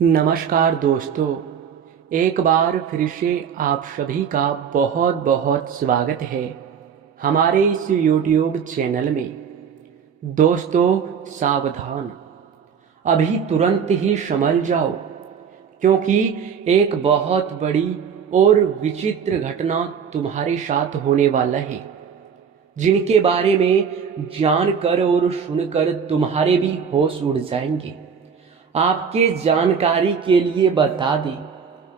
नमस्कार दोस्तों, एक बार फिर से आप सभी का बहुत बहुत स्वागत है हमारे इस YouTube चैनल में। दोस्तों सावधान, अभी तुरंत ही संभल जाओ, क्योंकि एक बहुत बड़ी और विचित्र घटना तुम्हारे साथ होने वाला है, जिनके बारे में जानकर और सुनकर तुम्हारे भी होश उड़ जाएंगे। आपके जानकारी के लिए बता दें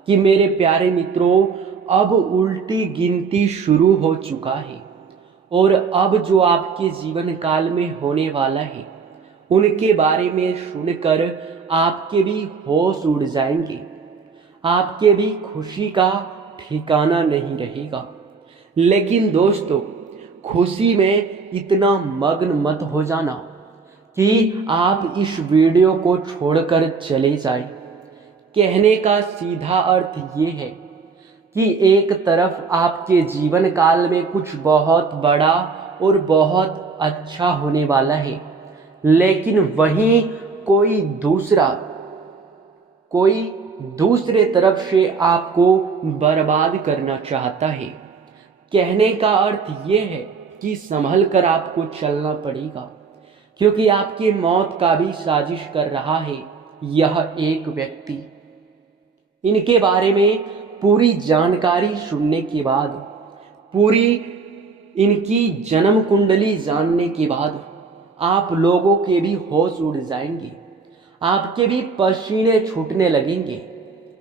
कि मेरे प्यारे मित्रों, अब उल्टी गिनती शुरू हो चुका है और अब जो आपके जीवन काल में होने वाला है उनके बारे में सुनकर आपके भी होश उड़ जाएंगे। आपके भी खुशी का ठिकाना नहीं रहेगा। लेकिन दोस्तों, खुशी में इतना मग्न मत हो जाना कि आप इस वीडियो को छोड़कर चले जाएं। कहने का सीधा अर्थ ये है कि एक तरफ आपके जीवन काल में कुछ बहुत बड़ा और बहुत अच्छा होने वाला है, लेकिन वहीं कोई दूसरे तरफ से आपको बर्बाद करना चाहता है। कहने का अर्थ ये है कि संभल कर आपको चलना पड़ेगा, क्योंकि आपकी मौत का भी साजिश कर रहा है यह एक व्यक्ति। इनके बारे में पूरी जानकारी सुनने के बाद, पूरी इनकी जन्म कुंडली जानने के बाद आप लोगों के भी होश उड़ जाएंगे, आपके भी पसीने छूटने लगेंगे।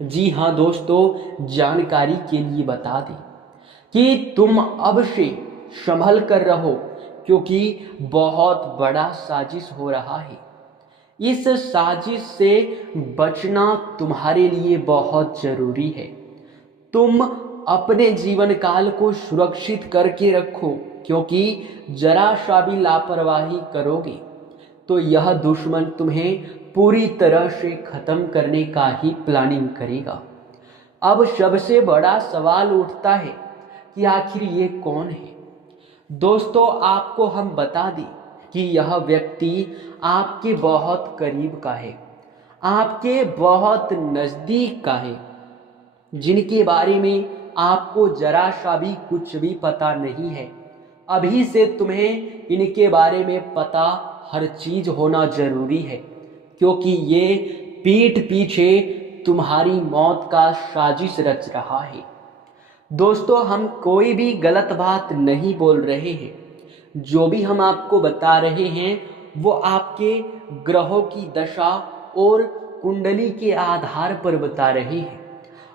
जी हाँ दोस्तों, जानकारी के लिए बता दें कि तुम अब से संभल कर रहो, क्योंकि बहुत बड़ा साजिश हो रहा है। इस साजिश से बचना तुम्हारे लिए बहुत जरूरी है। तुम अपने जीवन काल को सुरक्षित करके रखो, क्योंकि जरा सा भी लापरवाही करोगे तो यह दुश्मन तुम्हें पूरी तरह से खत्म करने का ही प्लानिंग करेगा। अब सबसे बड़ा सवाल उठता है कि आखिर ये कौन है। दोस्तों, आपको हम बता दें कि यह व्यक्ति आपके बहुत करीब का है, आपके बहुत नज़दीक का है, जिनके बारे में आपको जरा सा भी कुछ भी पता नहीं है। अभी से तुम्हें इनके बारे में पता हर चीज होना जरूरी है, क्योंकि ये पीठ पीछे तुम्हारी मौत का साजिश रच रहा है। दोस्तों, हम कोई भी गलत बात नहीं बोल रहे हैं। जो भी हम आपको बता रहे हैं वो आपके ग्रहों की दशा और कुंडली के आधार पर बता रहे हैं,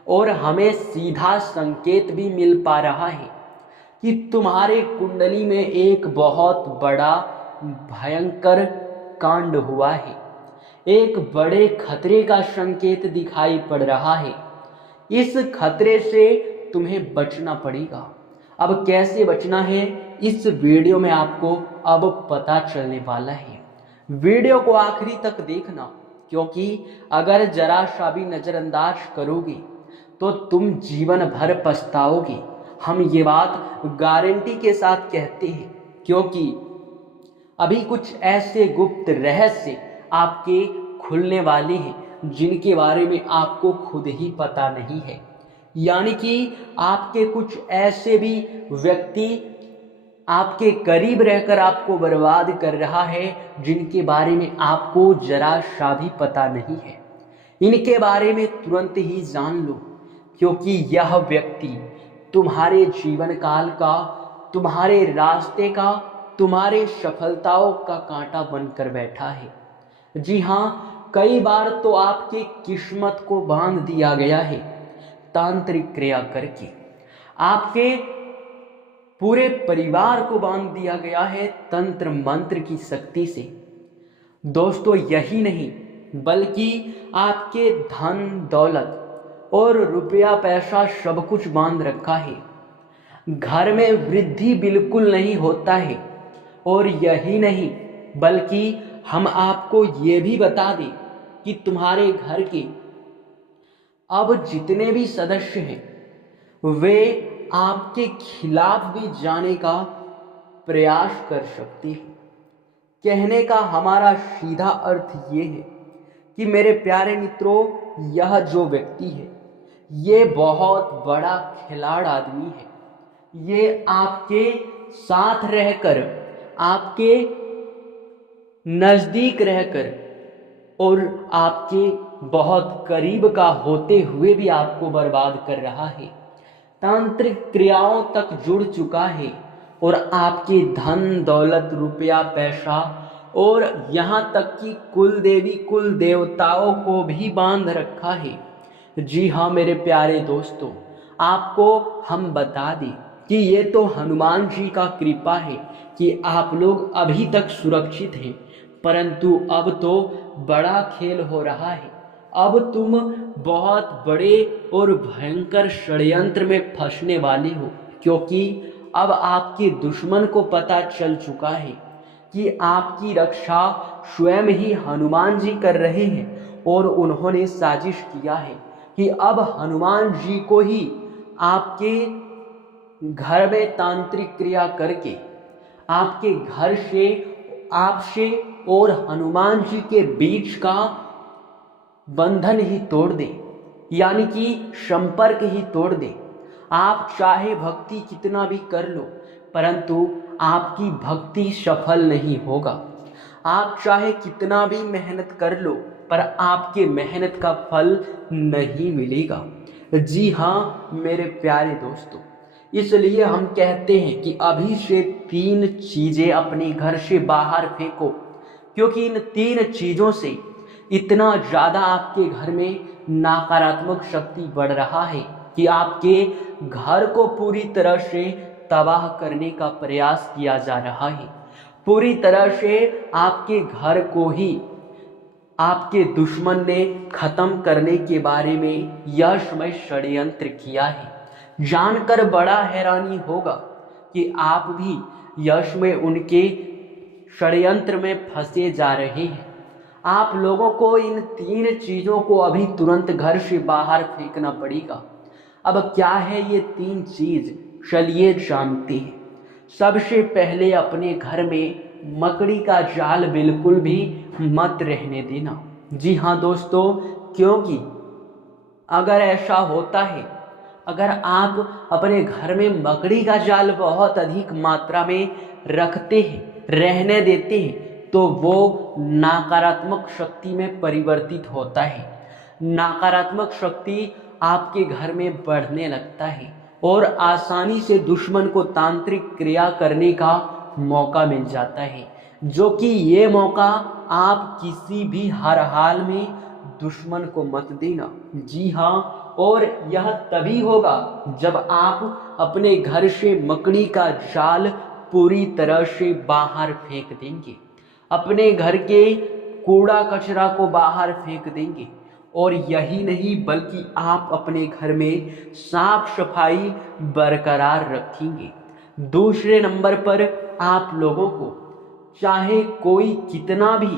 और हमें सीधा संकेत भी मिल पा रहा है कि तुम्हारे कुंडली में एक बहुत बड़ा भयंकर कांड हुआ है। एक बड़े खतरे का संकेत दिखाई पड़ रहा है। इस खतरे से तुम्हें बचना पड़ेगा। अब कैसे बचना है, इस वीडियो में आपको अब पता चलने वाला है। वीडियो को आखिरी तक देखना, क्योंकि अगर जरा सा भी नज़रअंदाज करोगे तो तुम जीवन भर पछताओगे। हम ये बात गारंटी के साथ कहते हैं, क्योंकि अभी कुछ ऐसे गुप्त रहस्य आपके खुलने वाले हैं जिनके बारे में आपको खुद ही पता नहीं है। यानी कि आपके कुछ ऐसे भी व्यक्ति आपके करीब रहकर आपको बर्बाद कर रहा है, जिनके बारे में आपको जरा सा भी पता नहीं है। इनके बारे में तुरंत ही जान लो, क्योंकि यह व्यक्ति तुम्हारे जीवन काल का, तुम्हारे रास्ते का, तुम्हारे सफलताओं का कांटा बनकर बैठा है। जी हाँ, कई बार तो आपके किस्मत को बांध दिया गया है तांत्रिक क्रिया करके। आपके पूरे परिवार को बांध दिया गया है तंत्र मंत्र की शक्ति से। दोस्तों, यही नहीं बल्कि आपके धन दौलत और रुपया पैसा सब कुछ बांध रखा है। घर में वृद्धि बिल्कुल नहीं होता है। और यही नहीं बल्कि हम आपको ये भी बता दें कि तुम्हारे घर के अब जितने भी सदस्य हैं वे आपके खिलाफ भी जाने का प्रयास कर सकते हैं। कहने का हमारा सीधा अर्थ ये है कि मेरे प्यारे मित्रों, यह जो व्यक्ति है ये बहुत बड़ा खिलाड़ आदमी है। ये आपके साथ रहकर, आपके नज़दीक रहकर और आपके बहुत करीब का होते हुए भी आपको बर्बाद कर रहा है। तांत्रिक क्रियाओं तक जुड़ चुका है और आपके धन दौलत रुपया पैसा और यहाँ तक कि कुल देवी कुल देवताओं को भी बांध रखा है। जी हाँ मेरे प्यारे दोस्तों, आपको हम बता दें कि ये तो हनुमान जी का कृपा है कि आप लोग अभी तक सुरक्षित हैं, परंतु अब तो बड़ा खेल हो रहा है। अब तुम बहुत बड़े और भयंकर षड्यंत्र में फंसने वाले हो, क्योंकि अब आपके दुश्मन को पता चल चुका है कि आपकी रक्षा स्वयं ही हनुमान जी कर रहे हैं और उन्होंने साजिश किया है कि अब हनुमान जी को ही आपके घर में तांत्रिक क्रिया करके आपके घर से, आपसे और हनुमान जी के बीच का बंधन ही तोड़ दे, यानी कि संपर्क ही तोड़ दे। आप चाहे भक्ति कितना भी कर लो, परंतु आपकी भक्ति सफल नहीं होगा। आप चाहे कितना भी मेहनत कर लो, पर आपके मेहनत का फल नहीं मिलेगा। जी हाँ मेरे प्यारे दोस्तों, इसलिए हम कहते हैं कि अभी से 3 चीज़ें अपने घर से बाहर फेंको, क्योंकि इन 3 चीज़ों से इतना ज़्यादा आपके घर में नकारात्मक शक्ति बढ़ रहा है कि आपके घर को पूरी तरह से तबाह करने का प्रयास किया जा रहा है। पूरी तरह से आपके घर को ही आपके दुश्मन ने खत्म करने के बारे में यह समय षड्यंत्र किया है। जानकर बड़ा हैरानी होगा कि आप भी यश में उनके षड्यंत्र में फंसे जा रहे हैं। आप लोगों को इन 3 चीज़ों को अभी तुरंत घर से बाहर फेंकना पड़ेगा। अब क्या है ये 3 चीज़, चलिए जानते हैं। सबसे पहले अपने घर में मकड़ी का जाल बिल्कुल भी मत रहने देना। जी हाँ दोस्तों, क्योंकि अगर ऐसा होता है, अगर आप अपने घर में मकड़ी का जाल बहुत अधिक मात्रा में रखते हैं, रहने देते हैं, तो वो नकारात्मक शक्ति में परिवर्तित होता है। नकारात्मक शक्ति आपके घर में बढ़ने लगता है और आसानी से दुश्मन को तांत्रिक क्रिया करने का मौका मिल जाता है, जो कि ये मौका आप किसी भी हर हाल में दुश्मन को मत देना। जी हाँ, और यह तभी होगा जब आप अपने घर से मकड़ी का जाल पूरी तरह से बाहर फेंक देंगे, अपने घर के कूड़ा कचरा को बाहर फेंक देंगे। और यही नहीं बल्कि आप अपने घर में साफ सफाई बरकरार रखेंगे। दूसरे नंबर पर आप लोगों को चाहे कोई कितना भी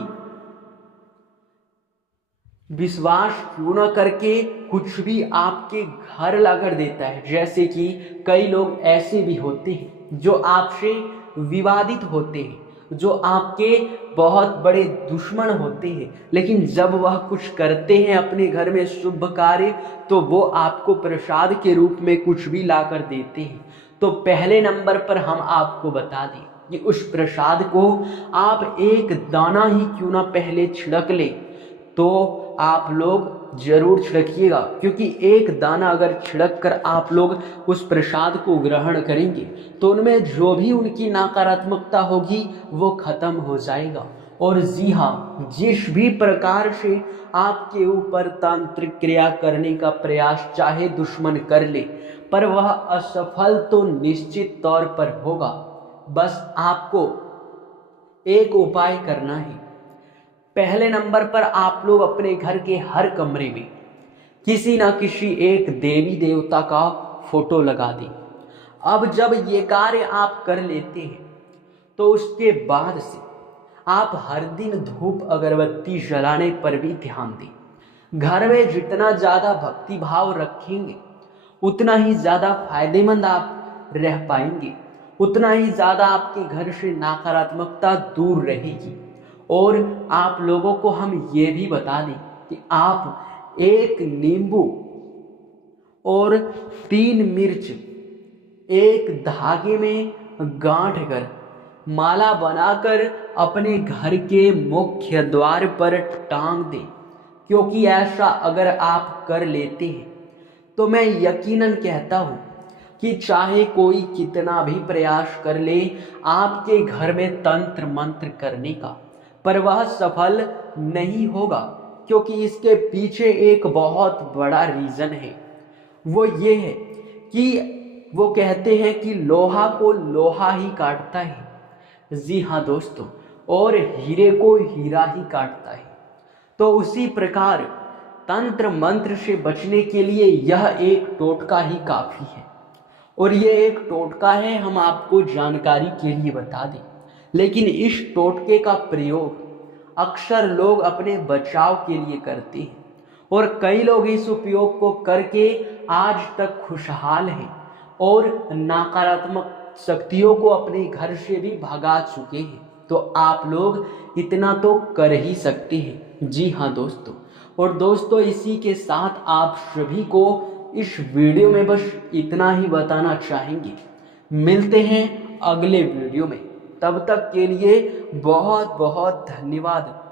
विश्वास क्यों न करके कुछ भी आपके घर लाकर देता है, जैसे कि कई लोग ऐसे भी होते हैं जो आपसे विवादित होते हैं, जो आपके बहुत बड़े दुश्मन होते हैं, लेकिन जब वह कुछ करते हैं अपने घर में शुभ कार्य, तो वो आपको प्रसाद के रूप में कुछ भी लाकर देते हैं। तो पहले नंबर पर हम आपको बता दें कि उस प्रसाद को आप एक दाना ही क्यों ना पहले छिड़क ले, तो आप लोग जरूर छिड़किएगा, क्योंकि एक दाना अगर छिड़क कर आप लोग उस प्रसाद को ग्रहण करेंगे तो उनमें जो भी उनकी नकारात्मकता होगी वो खत्म हो जाएगा। और जी हाँ, जिस भी प्रकार से आपके ऊपर तांत्रिक क्रिया करने का प्रयास चाहे दुश्मन कर ले, पर वह असफल तो निश्चित तौर पर होगा। बस आपको एक उपाय करना है। पहले नंबर पर आप लोग अपने घर के हर कमरे में किसी ना किसी एक देवी देवता का फोटो लगा दें। अब जब ये कार्य आप कर लेते हैं तो उसके बाद से आप हर दिन धूप अगरबत्ती जलाने पर भी ध्यान दें। घर में जितना ज़्यादा भक्ति भाव रखेंगे उतना ही ज़्यादा फायदेमंद आप रह पाएंगे, उतना ही ज़्यादा आपके घर से नकारात्मकता दूर रहेगी। और आप लोगों को हम ये भी बता दें कि आप एक नींबू और 3 मिर्च एक धागे में गांठ कर माला बनाकर अपने घर के मुख्य द्वार पर टांग दें। क्योंकि ऐसा अगर आप कर लेते हैं तो मैं यकीनन कहता हूँ कि चाहे कोई कितना भी प्रयास कर ले आपके घर में तंत्र मंत्र करने का, पर वह सफल नहीं होगा। क्योंकि इसके पीछे एक बहुत बड़ा रीज़न है। वो ये है कि वो कहते हैं कि लोहा को लोहा ही काटता है। जी हाँ दोस्तों, और हीरे को हीरा ही काटता है। तो उसी प्रकार तंत्र मंत्र से बचने के लिए यह एक टोटका ही काफ़ी है। और ये एक टोटका है, हम आपको जानकारी के लिए बता दें। लेकिन इस टोटके का प्रयोग अक्सर लोग अपने बचाव के लिए करते हैं और कई लोग इस उपयोग को करके आज तक खुशहाल हैं और नकारात्मक शक्तियों को अपने घर से भी भगा चुके हैं। तो आप लोग इतना तो कर ही सकते हैं। जी हाँ दोस्तों, और दोस्तों इसी के साथ आप सभी को इस वीडियो में बस इतना ही बताना चाहेंगे। मिलते हैं अगले वीडियो में, तब तक के लिए बहुत बहुत धन्यवाद।